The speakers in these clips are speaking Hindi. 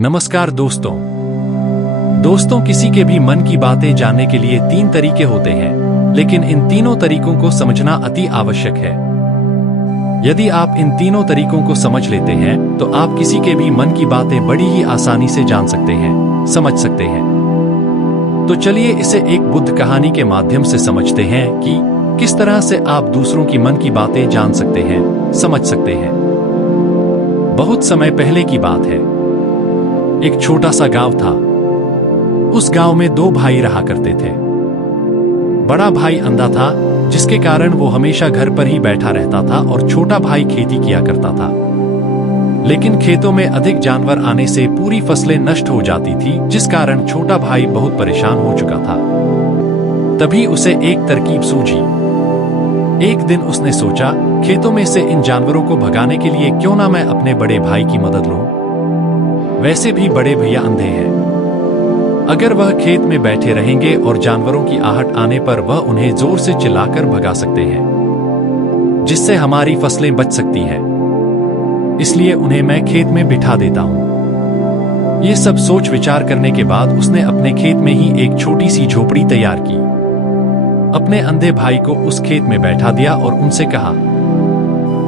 नमस्कार दोस्तों। किसी के भी मन की बातें जानने के लिए 3 तरीके होते हैं, लेकिन इन तीनों तरीकों को समझना अति आवश्यक है। यदि आप इन तीनों तरीकों को समझ लेते हैं तो आप किसी के भी मन की बातें बड़ी ही आसानी से जान सकते हैं, समझ सकते हैं। तो चलिए इसे एक बुद्ध कहानी के माध्यम से समझते हैं कि किस तरह से आप दूसरों की मन की बातें जान सकते हैं, समझ सकते हैं। बहुत समय पहले की बात है। एक छोटा सा गांव था। उस गांव में 2 भाई रहा करते थे। बड़ा भाई अंधा था, जिसके कारण वो हमेशा घर पर ही बैठा रहता था, और छोटा भाई खेती किया करता था। लेकिन खेतों में अधिक जानवर आने से पूरी फसलें नष्ट हो जाती थी, जिस कारण छोटा भाई बहुत परेशान हो चुका था। तभी उसे एक तरकीब सूझी। एक दिन उसने सोचा, खेतों में से इन जानवरों को भगाने के लिए क्यों ना मैं अपने बड़े भाई की मदद लूं। वैसे भी बड़े भैया अंधे हैं। अगर वह खेत में बैठे रहेंगे और जानवरों की आहट आने पर वह उन्हें जोर से चिल्लाकर भगा सकते हैं, जिससे हमारी फसलें बच सकती हैं। इसलिए उन्हें मैं खेत में बिठा देता हूं। ये सब सोच विचार करने के बाद उसने अपने खेत में ही एक छोटी सी झोपड़ी तैयार की। अपने अंधे भाई को उस खेत में बैठा दिया और उनसे कहा,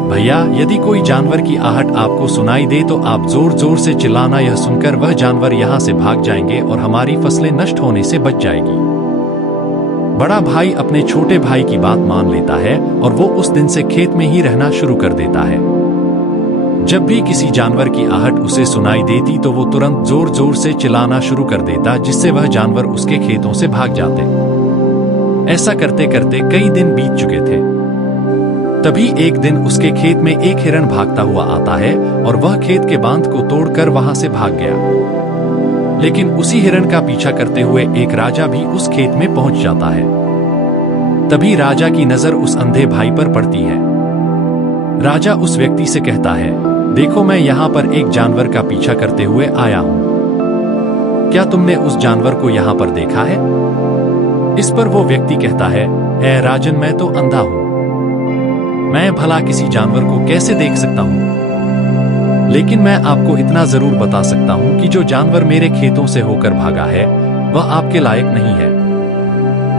भैया, यदि कोई जानवर की आहट आपको सुनाई दे तो आप जोर जोर से चिल्लाना। यह सुनकर वह जानवर यहाँ से भाग जाएंगे और हमारी फसलें नष्ट होने से बच जाएगी। बड़ा भाई अपने छोटे भाई की बात मान लेता है और वो उस दिन से खेत में ही रहना शुरू कर देता है। जब भी किसी जानवर की आहट उसे सुनाई देती तो वो तुरंत जोर जोर से चिल्लाना शुरू कर देता, जिससे वह जानवर उसके खेतों से भाग जाते। ऐसा करते करते कई दिन बीत चुके थे। तभी एक दिन उसके खेत में एक हिरण भागता हुआ आता है और वह खेत के बांध को तोड़कर वहां से भाग गया। लेकिन उसी हिरण का पीछा करते हुए एक राजा भी उस खेत में पहुंच जाता है। तभी राजा की नजर उस अंधे भाई पर पड़ती है। राजा उस व्यक्ति से कहता है, देखो, मैं यहाँ पर एक जानवर का पीछा करते हुए आया हूँ। क्या तुमने उस जानवर को यहाँ पर देखा है? इस पर वो व्यक्ति कहता है, ऐ राजन, मैं तो अंधा हूँ। मैं भला किसी जानवर को कैसे देख सकता हूँ? लेकिन मैं आपको इतना जरूर बता सकता हूँ कि जो जानवर मेरे खेतों से होकर भागा है वह आपके लायक नहीं है।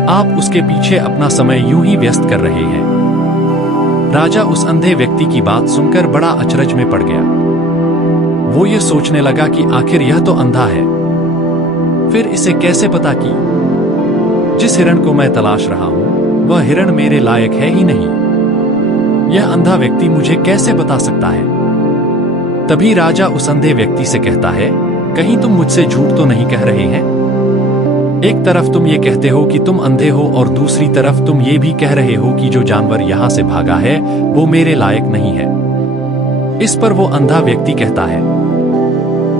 आप उसके पीछे अपना समय यूं ही व्यस्त कर रहे हैं। राजा उस अंधे व्यक्ति की बात सुनकर बड़ा अचरज में पड़ गया। वो ये सोचने लगा कि आखिर यह तो अंधा है, फिर इसे कैसे पता कि जिस हिरण को मैं तलाश रहा हूँ वह हिरण मेरे लायक है ही नहीं। यह अंधा व्यक्ति मुझे कैसे बता सकता है? तभी राजा उस अंधे व्यक्ति से कहता है, कहीं तुम मुझसे झूठ तो नहीं कह रहे हैं? एक तरफ तुम ये कहते हो कि तुम अंधे हो और दूसरी तरफ तुम ये भी कह रहे हो कि जो जानवर यहाँ से भागा है वो मेरे लायक नहीं है। इस पर वो अंधा व्यक्ति कहता है,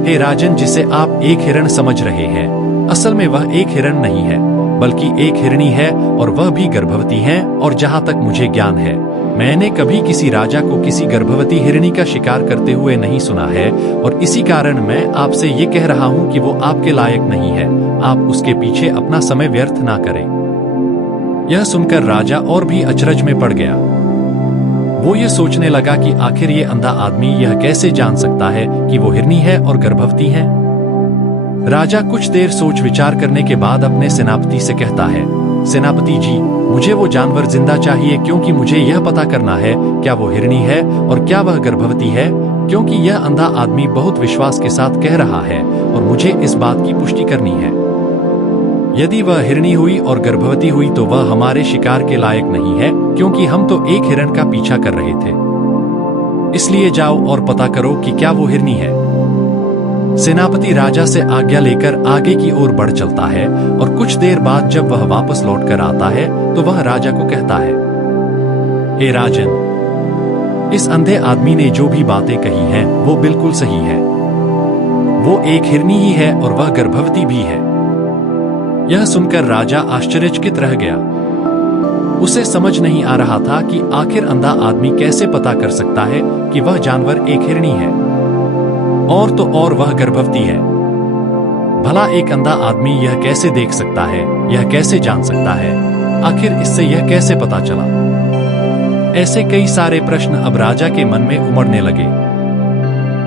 हे राजन, जिसे आप एक हिरण समझ रहे हैं, असल में वह एक हिरण नहीं है बल्कि एक हिरणी है, और वह भी गर्भवती है। और जहाँ तक मुझे ज्ञान है, मैंने कभी किसी राजा को किसी गर्भवती हिरणी का शिकार करते हुए नहीं सुना है, और इसी कारण मैं आपसे ये कह रहा हूँ कि वो आपके लायक नहीं है। आप उसके पीछे अपना समय व्यर्थ ना करें। यह सुनकर राजा और भी अचरज में पड़ गया। वो ये सोचने लगा कि आखिर ये अंधा आदमी यह कैसे जान सकता है कि वो हिरणी है और गर्भवती है। राजा कुछ देर सोच विचार करने के बाद अपने सेनापति से कहता है, सेनापति जी, मुझे वो जानवर जिंदा चाहिए, क्योंकि मुझे यह पता करना है क्या वो हिरणी है और क्या वह गर्भवती है, क्योंकि यह अंधा आदमी बहुत विश्वास के साथ कह रहा है और मुझे इस बात की पुष्टि करनी है। यदि वह हिरणी हुई और गर्भवती हुई तो वह हमारे शिकार के लायक नहीं है, क्योंकि हम तो एक हिरण का पीछा कर रहे थे। इसलिए जाओ और पता करो कि क्या वो हिरणी है। सेनापति राजा से आज्ञा लेकर आगे की ओर बढ़ चलता है, और कुछ देर बाद जब वह वापस लौटकर आता है तो वह राजा को कहता है, हे राजन, इस अंधे आदमी ने जो भी बातें कही हैं वो बिल्कुल सही है। वो एक हिरणी ही है और वह गर्भवती भी है। यह सुनकर राजा आश्चर्यचकित रह गया। उसे समझ नहीं आ रहा था कि आखिर अंधा आदमी कैसे पता कर सकता है कि वह जानवर एक हिरणी है, और तो और वह गर्भवती है। भला एक अंधा आदमी यह कैसे देख सकता है, यह कैसे जान सकता है? आखिर इससे यह कैसे पता चला? ऐसे कई सारे प्रश्न अब राजा के मन में उमड़ने लगे।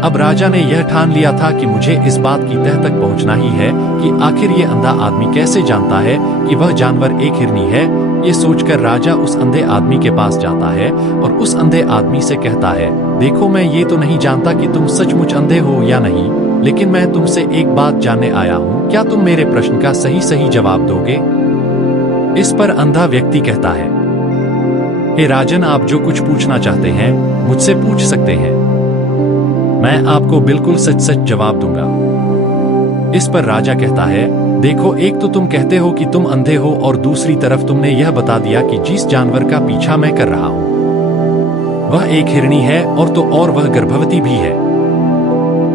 अब राजा ने यह ठान लिया था कि मुझे इस बात की तह तक पहुंचना ही है कि आखिर ये अंधा आदमी कैसे जानता है कि वह जानवर एक हिरनी है। ये सोचकर राजा उस अंधे आदमी के पास जाता है और उस अंधे आदमी से कहता है, देखो मैं ये तो नहीं जानता कि तुम सचमुच अंधे हो या नहीं, लेकिन मैं तुमसे एक बात जानने आया हूँ, क्या तुम मेरे प्रश्न का सही सही जवाब दोगे? इस पर अंधा व्यक्ति कहता है, हे राजन, आप जो कुछ पूछना चाहते हैं मुझसे पूछ सकते हैं, मैं आपको बिल्कुल सच सच जवाब दूंगा। इस पर राजा कहता है, देखो एक तो तुम कहते हो कि तुम अंधे हो और दूसरी तरफ तुमने यह बता दिया कि जिस जानवर का पीछा मैं कर रहा हूं वह एक हिरनी है और वह गर्भवती भी है।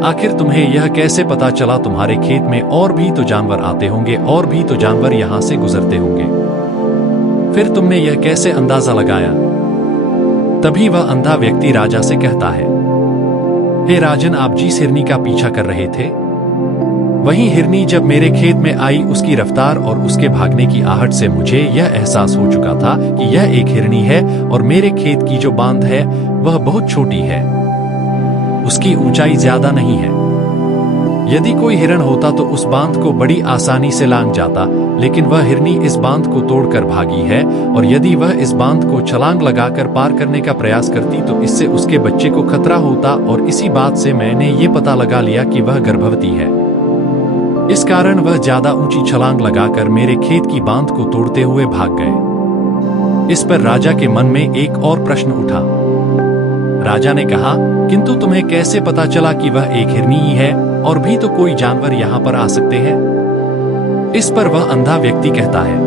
आखिर तुम्हें यह कैसे पता चला? तुम्हारे खेत में और भी तो जानवर आते होंगे, और भी तो जानवर यहां से गुजरते होंगे, फिर तुमने यह कैसे अंदाजा लगाया? तभी वह अंधा व्यक्ति राजा से कहता है, हे राजन, आप जिस हिरनी का पीछा कर रहे थे वही हिरनी जब मेरे खेत में आई, उसकी रफ्तार और उसके भागने की आहट से मुझे यह एहसास हो चुका था कि यह एक हिरनी है और मेरे खेत की जो बांध है वह बहुत छोटी है, उसकी ऊंचाई ज्यादा नहीं है। यदि कोई हिरण होता तो उस बांध को बड़ी आसानी से लांघ जाता, लेकिन वह हिरनी इस बांध को तोड़कर भागी है, और यदि वह इस बांध को छलांग लगाकर पार करने का प्रयास करती तो इससे उसके बच्चे को खतरा होता, और इसी बात से मैंने ये पता लगा लिया कि वह गर्भवती है। इस कारण वह ज्यादा ऊंची छलांग लगाकर मेरे खेत की बांध को तोड़ते हुए भाग गए। इस पर राजा के मन में एक और प्रश्न उठा। राजा ने कहा, किंतु तुम्हें कैसे पता चला कि वह एक हिरनी ही है, और भी तो कोई जानवर यहाँ पर आ सकते हैं? इस पर वह अंधा व्यक्ति कहता है,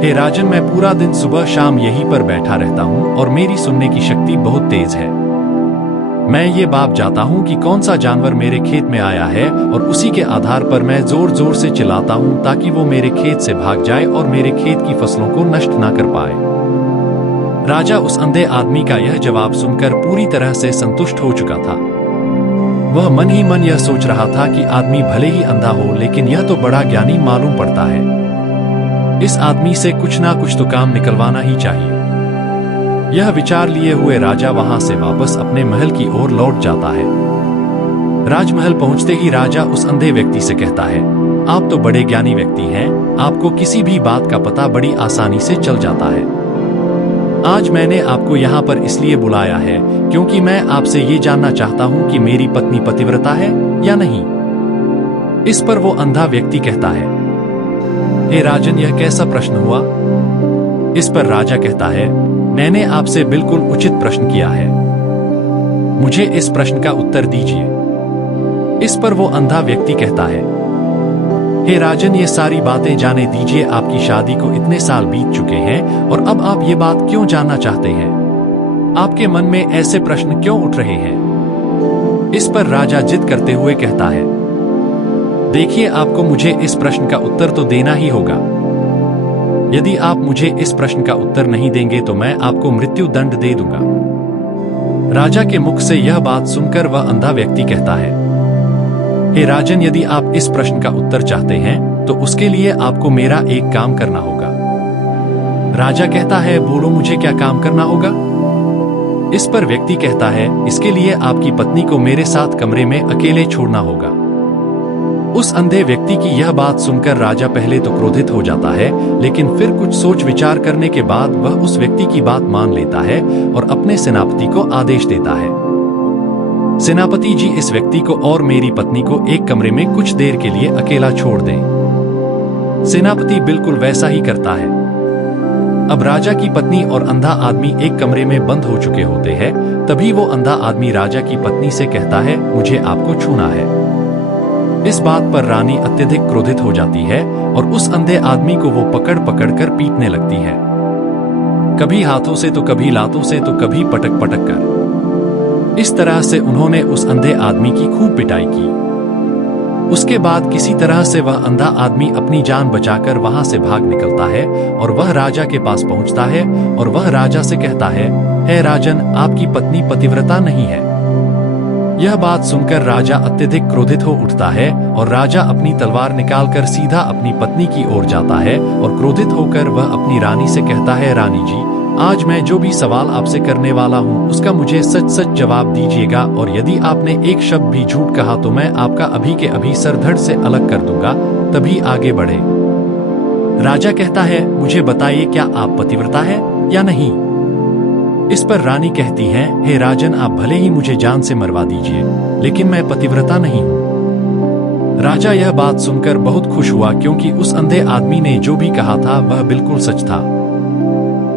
हे राजन, मैं पूरा दिन सुबह शाम यहीं पर बैठा रहता हूँ और मेरी सुनने की शक्ति बहुत तेज है। मैं ये बाप जाता हूँ कि कौन सा जानवर मेरे खेत में आया है, और उसी के आधार पर मैं जोर जोर से चिल्लाता हूँ ताकि वो मेरे खेत से भाग जाए और मेरे खेत की फसलों को नष्ट ना कर पाए। राजा उस अंधे आदमी का यह जवाब सुनकर पूरी तरह से संतुष्ट हो चुका था। वह मन ही मन यह सोच रहा था कि आदमी भले ही अंधा हो, लेकिन यह तो बड़ा ज्ञानी मालूम पड़ता है। इस आदमी से कुछ ना कुछ तो काम निकलवाना ही चाहिए। यह विचार लिए हुए राजा वहां से वापस अपने महल की ओर लौट जाता है। राजमहल पहुंचते ही राजा उस अंधे व्यक्ति से कहता है, आप तो बड़े ज्ञानी व्यक्ति हैं, आपको किसी भी बात का पता बड़ी आसानी से चल जाता है। आज मैंने आपको यहाँ पर इसलिए बुलाया है क्योंकि मैं आपसे ये जानना चाहता हूँ कि मेरी पत्नी पतिव्रता है या नहीं। इस पर वो अंधा व्यक्ति कहता है, हे राजन, यह कैसा प्रश्न हुआ? इस पर राजा कहता है, मैंने आपसे बिल्कुल उचित प्रश्न किया है, मुझे इस प्रश्न का उत्तर दीजिए। इस पर वो अंधा व्यक्ति कहता है, हे राजन, ये सारी बातें जाने दीजिए, आपकी शादी को इतने साल बीत चुके हैं और अब आप ये बात क्यों जानना चाहते हैं? आपके मन में ऐसे प्रश्न क्यों उठ रहे हैं? इस पर राजा जिद करते हुए कहता है, देखिए, आपको मुझे इस प्रश्न का उत्तर तो देना ही होगा। यदि आप मुझे इस प्रश्न का उत्तर नहीं देंगे तो मैं आपको मृत्यु दंड दे दूंगा। राजा के मुख से यह बात सुनकर वह अंधा व्यक्ति कहता है, हे राजन, यदि आप इस प्रश्न का उत्तर चाहते हैं तो उसके लिए आपको मेरा एक काम करना होगा। राजा कहता है, बोलो, मुझे क्या काम करना होगा? इस पर व्यक्ति कहता है, इसके लिए आपकी पत्नी को मेरे साथ कमरे में अकेले छोड़ना होगा। उस अंधे व्यक्ति की यह बात सुनकर राजा पहले तो क्रोधित हो जाता है, लेकिन फिर कुछ सोच विचार करने के बाद वह उस व्यक्ति की बात मान लेता है और अपने सेनापति को आदेश देता है, सेनापति जी, इस व्यक्ति को और मेरी पत्नी को एक कमरे में कुछ देर के लिए अकेला छोड़ दें। सेनापति बिल्कुल वैसा ही करता है। अब राजा की पत्नी और अंधा आदमी एक कमरे में बंद हो चुके होते हैं। तभी वो अंधा आदमी राजा की पत्नी से कहता है, मुझे आपको छूना है। इस बात पर रानी अत्यधिक क्रोधित हो जाती है और उस अंधे आदमी को वो पकड़ पकड़ कर पीटने लगती है, कभी हाथों से तो कभी लातों से तो कभी पटक पटक कर। इस तरह से उन्होंने उस अंधे आदमी की खूब पिटाई की। उसके बाद किसी तरह से वह अंधा आदमी अपनी जान बचाकर वहां से भाग निकलता है और वह राजा के पास पहुंचता है और वह राजा से कहता है, हे राजन, आपकी पत्नी पतिव्रता नहीं है। यह बात सुनकर राजा अत्यधिक क्रोधित हो उठता है और राजा अपनी तलवार निकालकर सीधा अपनी पत्नी की ओर जाता है और क्रोधित होकर वह अपनी रानी से कहता है, रानी जी, आज मैं जो भी सवाल आपसे करने वाला हूँ उसका मुझे सच सच जवाब दीजिएगा, और यदि आपने एक शब्द भी झूठ कहा तो मैं आपका अभी के अभी सर धड़ से अलग कर दूंगा, तभी आगे बढ़े। राजा कहता है, मुझे बताइए क्या आप पतिव्रता है या नहीं। इस पर रानी कहती है, हे राजन, आप भले ही मुझे जान से मरवा दीजिए, लेकिन मैं पतिव्रता नहीं हूँ। राजा यह बात सुनकर बहुत खुश हुआ, क्योंकि उस अंधे आदमी ने जो भी कहा था वह बिल्कुल सच था।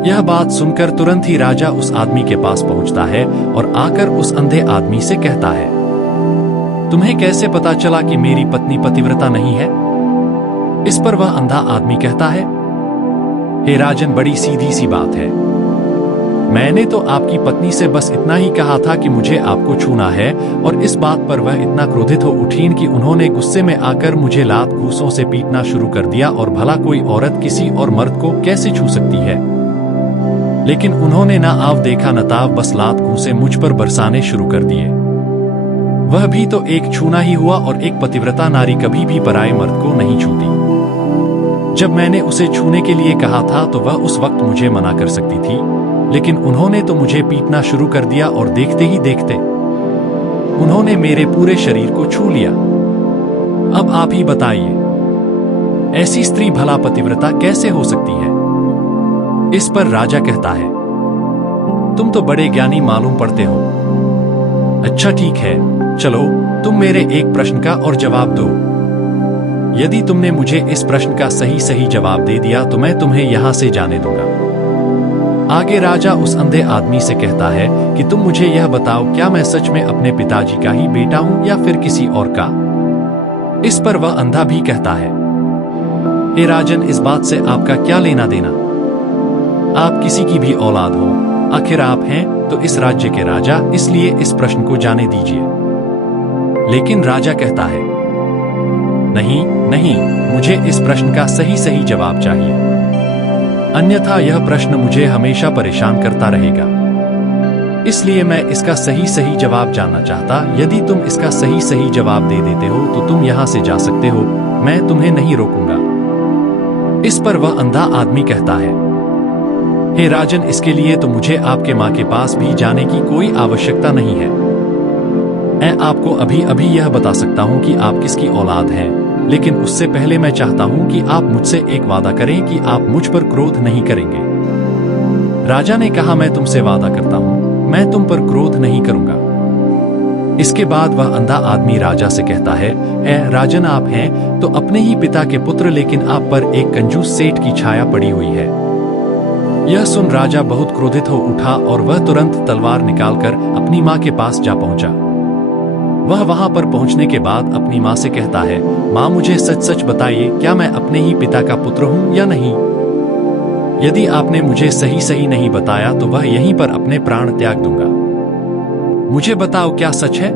यह बात सुनकर तुरंत ही राजा उस आदमी के पास पहुंचता है और आकर उस अंधे आदमी से कहता है, तुम्हें कैसे पता चला कि मेरी पत्नी पतिव्रता नहीं है। इस पर वह अंधा आदमी कहता है, हे राजन, बड़ी सीधी सी बात है। मैंने तो आपकी पत्नी से बस इतना ही कहा था कि मुझे आपको छूना है, और इस बात पर वह इतना क्रोधित हो उठीं कि उन्होंने गुस्से में आकर मुझे लात घूंसों से पीटना शुरू कर दिया। और भला कोई औरत किसी और मर्द को कैसे छू सकती है। लेकिन उन्होंने ना आव देखा न ताव, बस लात घूंसे मुझ पर बरसाने शुरू कर दिए। वह भी तो एक छूना ही हुआ, और एक पतिव्रता नारी कभी भी पराये मर्द को नहीं छूती। जब मैंने उसे छूने के लिए कहा था तो वह उस वक्त मुझे मना कर सकती थी, लेकिन उन्होंने तो मुझे पीटना शुरू कर दिया, और देखते ही देखते उन्होंने मेरे पूरे शरीर को छू लिया। अब आप ही बताइए, ऐसी स्त्री भला पतिव्रता कैसे हो सकती है। इस पर राजा कहता है, तुम तो बड़े ज्ञानी मालूम पड़ते हो। अच्छा ठीक है, चलो तुम मेरे एक प्रश्न का और जवाब दो। यदि तुमने मुझे इस प्रश्न का सही सही जवाब दे दिया तो मैं तुम्हें यहां से जाने दूंगा। आगे राजा उस अंधे आदमी से कहता है कि तुम मुझे यह बताओ, क्या मैं सच में अपने पिताजी का ही बेटा हूं या फिर किसी और का। इस पर वह अंधा भी कहता है, हे राजन, इस बात से आपका क्या लेना देना। आप किसी की भी औलाद हो, आखिर आप हैं तो इस राज्य के राजा, इसलिए इस प्रश्न को जाने दीजिए। लेकिन राजा कहता है, नहीं नहीं, मुझे इस प्रश्न का सही सही जवाब चाहिए, अन्यथा यह प्रश्न मुझे हमेशा परेशान करता रहेगा। इसलिए मैं इसका सही सही जवाब जानना चाहता। यदि तुम इसका सही सही जवाब दे देते हो तो तुम यहां से जा सकते हो, मैं तुम्हें नहीं रोकूंगा। इस पर वह अंधा आदमी कहता है, हे राजन, इसके लिए तो मुझे आपके मां के पास भी जाने की कोई आवश्यकता नहीं है। मैं आपको अभी अभी यह बता सकता हूं कि आप किसकी औलाद हैं, लेकिन उससे पहले मैं चाहता हूं कि आप मुझसे एक वादा करें कि आप मुझ पर क्रोध नहीं करेंगे। राजा ने कहा, मैं तुमसे वादा करता हूं, मैं तुम पर क्रोध नहीं करूंगा। इसके बाद वह अंधा आदमी राजा से कहता है, राजन, आप हैं तो अपने ही पिता के पुत्र, लेकिन आप पर एक कंजूस सेठ की छाया पड़ी हुई है। यह सुन राजा बहुत क्रोधित हो उठा और वह तुरंत तलवार निकालकर अपनी मां के पास जा पहुंचा। वह वहां पर पहुंचने के बाद अपनी मां से कहता है, मां, मुझे सच सच बताइए, क्या मैं अपने ही पिता का पुत्र हूं या नहीं। यदि आपने मुझे सही सही नहीं बताया तो वह यहीं पर अपने प्राण त्याग दूंगा। मुझे बताओ, क्या सच है।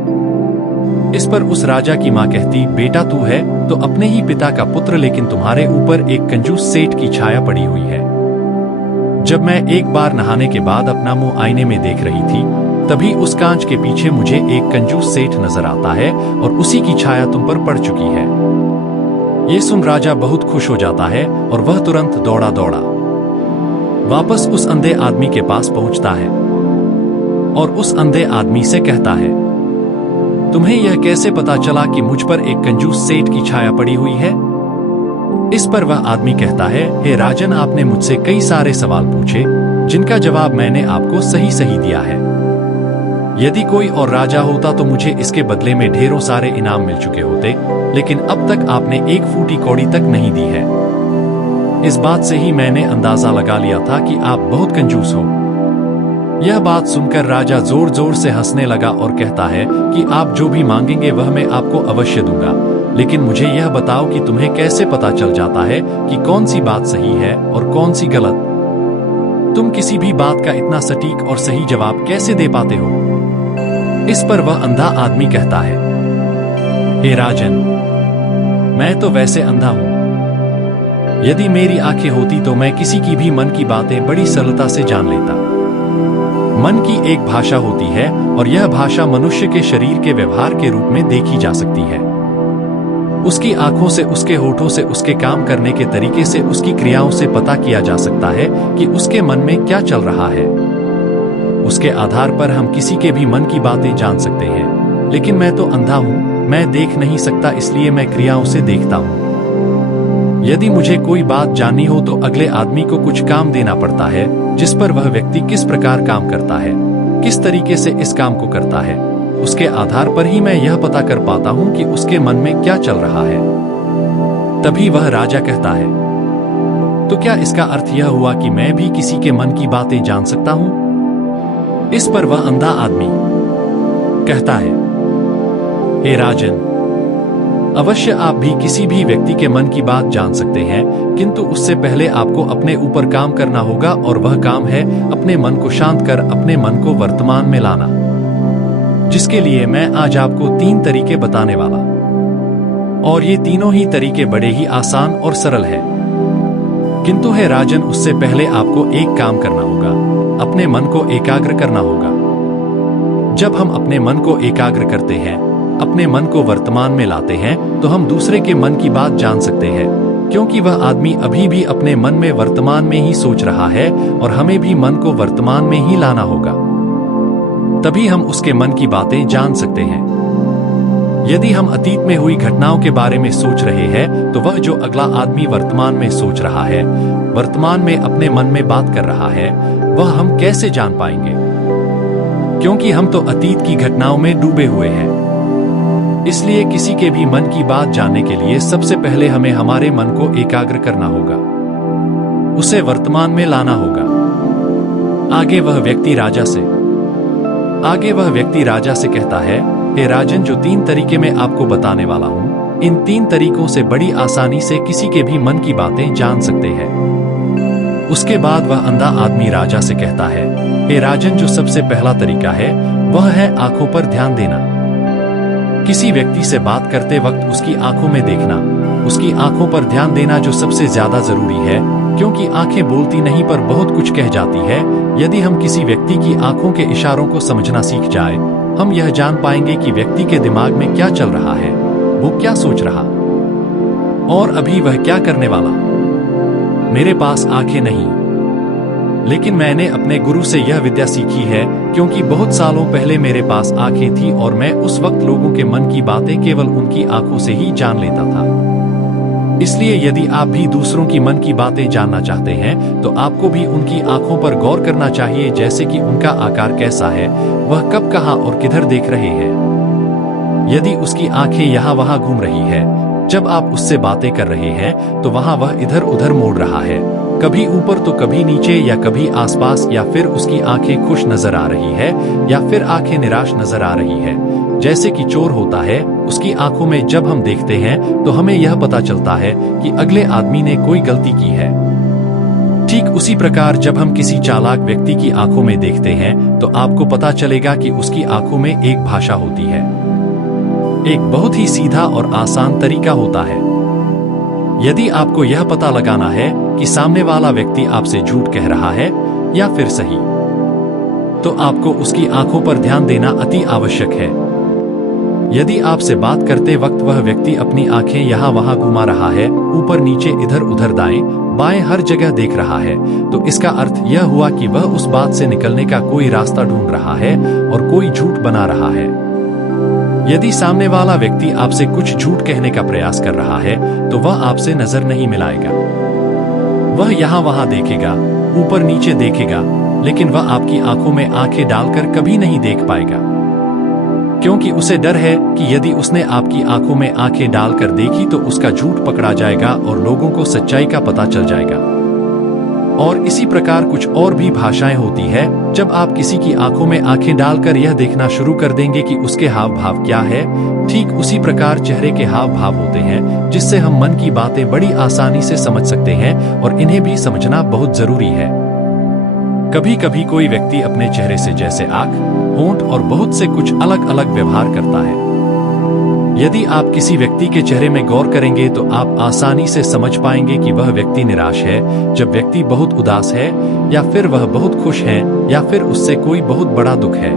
इस पर उस राजा की मां कहती, बेटा, तू है तो अपने ही पिता का पुत्र, लेकिन तुम्हारे ऊपर एक कंजूस सेठ की छाया पड़ी हुई है। जब मैं एक बार नहाने के बाद अपना मुंह आईने में देख रही थी, तभी उस कांच के पीछे मुझे एक कंजूस सेठ नजर आता है, और उसी की छाया तुम पर पड़ चुकी है। ये सुन राजा बहुत खुश हो जाता है और वह तुरंत दौड़ा दौड़ा वापस उस अंधे आदमी के पास पहुंचता है और उस अंधे आदमी से कहता है, तुम्हें यह कैसे पता चला कि मुझ पर एक कंजूस सेठ की छाया पड़ी हुई है। इस पर वह आदमी कहता है, हे राजन, आपने मुझसे कई सारे सवाल पूछे, जिनका जवाब मैंने आपको सही सही दिया है। यदि कोई और राजा होता तो मुझे इसके बदले में ढेरों सारे इनाम मिल चुके होते, लेकिन अब तक आपने एक फूटी कौड़ी तक नहीं दी है। इस बात से ही मैंने अंदाजा लगा लिया था कि आप बहुत कंजूस हो। यह बात सुनकर राजा जोर जोर से हंसने लगा और कहता है कि आप जो भी मांगेंगे वह मैं आपको अवश्य दूंगा, लेकिन मुझे यह बताओ कि तुम्हें कैसे पता चल जाता है कि कौन सी बात सही है और कौन सी गलत। तुम किसी भी बात का इतना सटीक और सही जवाब कैसे दे पाते हो। इस पर वह अंधा आदमी कहता है, हे राजन, मैं तो वैसे अंधा हूं। यदि मेरी आंखें होती तो मैं किसी की भी मन की बातें बड़ी सरलता से जान लेता। मन की एक भाषा होती है और यह भाषा मनुष्य के शरीर के व्यवहार के रूप में देखी जा सकती है। उसकी आंखों से, उसके होठों से, उसके काम करने के तरीके से, उसकी क्रियाओं से पता किया जा सकता है कि उसके मन में क्या चल रहा है। उसके आधार पर हम किसी के भी मन की बातें जान सकते हैं। लेकिन मैं तो अंधा हूं, मैं देख नहीं सकता, इसलिए मैं क्रियाओं से देखता हूं। यदि मुझे कोई बात जाननी हो तो अगले आदमी को कुछ काम देना पड़ता है, जिस पर वह व्यक्ति किस प्रकार काम करता है, किस तरीके से इस काम को करता है, उसके आधार पर ही मैं यह पता कर पाता हूं कि उसके मन में क्या चल रहा है। तभी वह राजा कहता है, तो क्या इसका अर्थ यह हुआ कि मैं भी किसी के मन की बातें जान सकता हूं? इस पर वह अंधा आदमी कहता है, हे राजन, अवश्य आप भी किसी भी व्यक्ति के मन की बात जान सकते हैं, किंतु उससे पहले आपको अपने ऊपर काम करना होगा, और वह काम है अपने मन को शांत कर अपने मन को वर्तमान में लाना, जिसके लिए मैं आज आपको 3 तरीके बताने वाला। और ये तीनों ही तरीके बड़े ही आसान और सरल है। किंतु है राजन, उससे पहले आपको एक काम करना होगा, अपने मन को एकाग्र करना होगा। जब हम अपने मन को एकाग्र करते हैं, अपने मन को वर्तमान में लाते हैं, तो हम दूसरे के मन की बात जान सकते हैं, क्योंकि वह आदमी अभी भी अपने मन में वर्तमान में ही सोच रहा है, और हमें भी मन को वर्तमान में ही लाना होगा, तभी हम उसके मन की बातें जान सकते हैं। यदि हम अतीत में हुई घटनाओं के बारे में सोच रहे हैं, तो वह जो अगला आदमी वर्तमान में सोच रहा है, वर्तमान में अपने मन में बात कर रहा है, वह हम कैसे जान पाएंगे? क्योंकि हम तो अतीत की घटनाओं में डूबे हुए हैं। इसलिए किसी के भी मन की बात जानने के लिए सबसे पहले हमें हमारे मन को एकाग्र करना होगा, उसे वर्तमान में लाना होगा। आगे वह व्यक्ति राजा से कहता है, हे राजन, जो 3 तरीके मैं आपको बताने वाला हूं, इन 3 तरीकों से बड़ी आसानी से किसी के भी मन की बातें जान सकते हैं। उसके बाद वह अंधा आदमी राजा से कहता है, हे राजन, जो सबसे पहला तरीका है वह है आंखों पर ध्यान देना। किसी व्यक्ति से बात करते वक्त उसकी आंखों में देखना, उसकी आंखों पर ध्यान देना जो सबसे ज्यादा जरूरी है, क्योंकि आंखें बोलती नहीं पर बहुत कुछ कह जाती है। यदि हम किसी व्यक्ति की आंखों के इशारों को समझना सीख जाए, हम यह जान पाएंगे कि व्यक्ति के दिमाग में क्या चल रहा है, वो क्या सोच रहा, और अभी वह क्या करने वाला। मेरे पास आंखें नहीं, लेकिन मैंने अपने गुरु से यह विद्या सीखी है, क्योंकि बहुत सालों पहले मेरे पास आंखें थी और मैं उस वक्त लोगों के मन की बातें केवल उनकी आंखों से ही जान लेता था। इसलिए यदि आप भी दूसरों की मन की बातें जानना चाहते हैं, तो आपको भी उनकी आंखों पर गौर करना चाहिए, जैसे कि उनका आकार कैसा है, वह कब, कहां और किधर देख रहे हैं। यदि उसकी आंखें यहाँ वहां घूम रही है, जब आप उससे बातें कर रहे हैं, तो वहां वह इधर उधर मोड़ रहा है, कभी ऊपर तो कभी नीचे, या कभी आसपास, या फिर उसकी आंखें खुश नजर आ रही है, या फिर आंखें निराश नजर आ रही है, जैसे कि चोर होता है। उसकी आंखों में जब हम देखते हैं, तो हमें यह पता चलता है कि अगले आदमी ने कोई गलती की है। ठीक उसी प्रकार जब हम किसी चालाक व्यक्ति की आंखों में देखते हैं, तो आपको पता चलेगा कि उसकी आंखों में एक भाषा होती है। एक बहुत ही सीधा और आसान तरीका होता है। यदि आपको यह पता लगाना है कि सामने वाला व्यक्ति आपसे झूठ कह रहा है या फिर सही, तो आपको उसकी आंखों पर ध्यान देना अति आवश्यक है। यदि आपसे बात करते वक्त वह व्यक्ति अपनी आंखें यहाँ वहां घुमा रहा है, ऊपर नीचे, इधर उधर, दाएं बाएं, हर जगह देख रहा है, तो इसका अर्थ यह हुआ कि वह उस बात से निकलने का कोई रास्ता ढूंढ रहा है और कोई झूठ बना रहा है। यदि सामने वाला व्यक्ति आपसे कुछ झूठ कहने का प्रयास कर रहा है, तो वह आपसे नजर नहीं मिलाएगा। वह यहाँ वहां देखेगा, ऊपर नीचे देखेगा, लेकिन वह आपकी आंखों में आंखें डालकर कभी नहीं देख पाएगा, क्योंकि उसे डर है कि यदि उसने आपकी आंखों में आंखें डालकर देखी तो उसका झूठ पकड़ा जाएगा और लोगों को सच्चाई का पता चल जाएगा। और इसी प्रकार कुछ और भी भाषाएं होती है। जब आप किसी की आंखों में आंखें डालकर यह देखना शुरू कर देंगे कि उसके हाव भाव क्या है, ठीक उसी प्रकार चेहरे के हाव भाव होते हैं, जिससे हम मन की बातें बड़ी आसानी से समझ सकते हैं, और इन्हें भी समझना बहुत जरूरी है। कभी कभी कोई व्यक्ति अपने चेहरे से जैसे आंख, होंठ और बहुत से कुछ अलग अलग व्यवहार करता है। यदि आप किसी व्यक्ति के चेहरे में गौर करेंगे तो आप आसानी से समझ पाएंगे कि वह व्यक्ति निराश है, जब व्यक्ति बहुत उदास है, या फिर वह बहुत खुश है, या फिर उससे कोई बहुत बड़ा दुख है।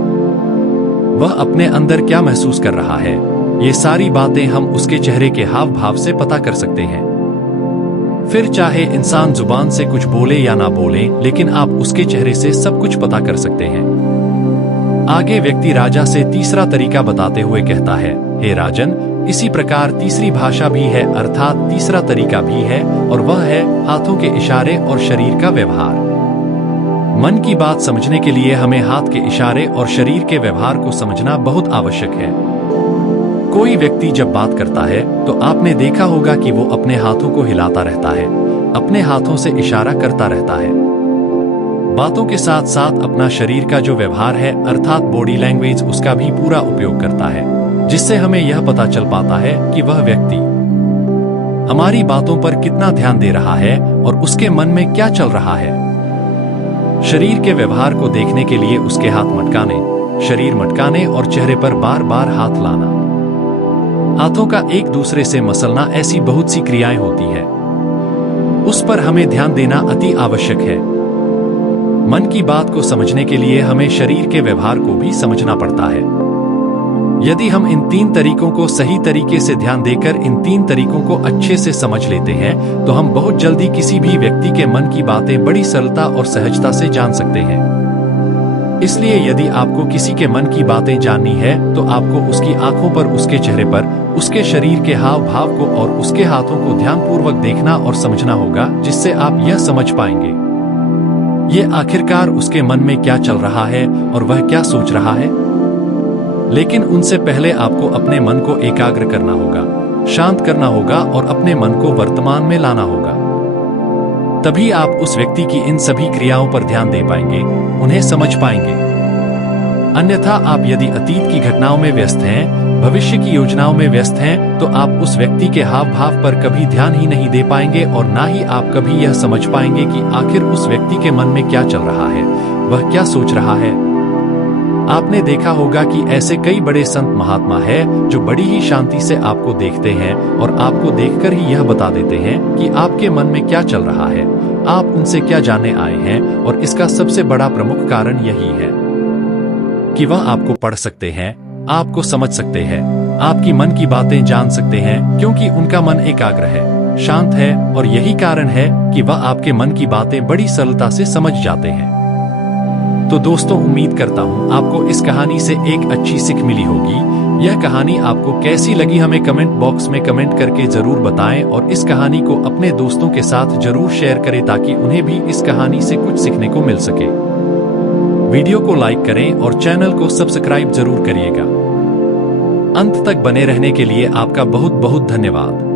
वह अपने अंदर क्या महसूस कर रहा है, ये सारी बातें हम उसके चेहरे के हाव भाव से पता कर सकते हैं। फिर चाहे इंसान जुबान से कुछ बोले या ना बोले, लेकिन आप उसके चेहरे से सब कुछ पता कर सकते हैं। आगे व्यक्ति राजा से तीसरा तरीका बताते हुए कहता है, हे राजन, इसी प्रकार तीसरी भाषा भी है, अर्थात तीसरा तरीका भी है, और वह है हाथों के इशारे और शरीर का व्यवहार। मन की बात समझने के लिए हमें हाथ के इशारे और शरीर के व्यवहार को समझना बहुत आवश्यक है। कोई व्यक्ति जब बात करता है तो आपने देखा होगा कि वो अपने हाथों को हिलाता रहता है, अपने हाथों से इशारा करता रहता है। बातों के साथ साथ अपना शरीर का जो व्यवहार है अर्थात बॉडी लैंग्वेज, उसका भी पूरा उपयोग करता है, जिससे हमें यह पता चल पाता है कि वह व्यक्ति हमारी बातों पर कितना ध्यान दे रहा है और उसके मन में क्या चल रहा है। शरीर के व्यवहार को देखने के लिए उसके हाथ मटकाने, शरीर मटकाने और चेहरे पर बार बार हाथ लाना, हाथों का एक दूसरे से मसलना, ऐसी बहुत सी क्रियाएं होती है। उस पर हमें ध्यान देना अति आवश्यक है। मन की बात को समझने के लिए हमें शरीर के व्यवहार को भी समझना पड़ता है। यदि हम इन तीन तरीकों को सही तरीके से ध्यान देकर इन तीन तरीकों को अच्छे से समझ लेते हैं तो हम बहुत जल्दी किसी भी व्यक्ति के मन की बातें बड़ी सरलता और सहजता से जान सकते हैं। इसलिए यदि आपको किसी के मन की बातें जाननी है तो आपको उसकी आंखों पर, उसके चेहरे पर, उसके शरीर के हाव भाव को और उसके हाथों को ध्यानपूर्वक देखना और समझना होगा, जिससे आप यह समझ पाएंगे ये आखिरकार उसके मन में क्या चल रहा है और वह क्या सोच रहा है। लेकिन उनसे पहले आपको अपने मन को एकाग्र करना होगा, शांत करना होगा और अपने मन को वर्तमान में लाना होगा। तभी आप उस व्यक्ति की इन सभी क्रियाओं पर ध्यान दे पाएंगे, उन्हें समझ पाएंगे। अन्यथा आप यदि अतीत की घटनाओं में व्यस्त हैं, भविष्य की योजनाओं में व्यस्त हैं, तो आप उस व्यक्ति के हाव भाव पर कभी ध्यान ही नहीं दे पाएंगे और ना ही आप कभी यह समझ पाएंगे कि आखिर उस व्यक्ति के मन में क्या चल रहा है, वह क्या सोच रहा है। आपने देखा होगा कि ऐसे कई बड़े संत महात्मा हैं जो बड़ी ही शांति से आपको देखते हैं और आपको देखकर ही यह बता देते हैं कि आपके मन में क्या चल रहा है, आप उनसे क्या जानने आए हैं। और इसका सबसे बड़ा प्रमुख कारण यही है कि वह आपको पढ़ सकते हैं, आपको समझ सकते हैं, आपकी मन की बातें जान सकते हैं, क्योंकि उनका मन एकाग्र है, शांत है, और यही कारण है कि वह आपके मन की बातें बड़ी सरलता से समझ जाते हैं। तो दोस्तों, उम्मीद करता हूँ आपको इस कहानी से एक अच्छी सीख मिली होगी। यह कहानी आपको कैसी लगी हमें कमेंट बॉक्स में कमेंट करके जरूर बताएं और इस कहानी को अपने दोस्तों के साथ जरूर शेयर करें ताकि उन्हें भी इस कहानी से कुछ सीखने को मिल सके। वीडियो को लाइक करें और चैनल को सब्सक्राइब जरूर करिएगा। अंत तक बने रहने के लिए आपका बहुत बहुत धन्यवाद।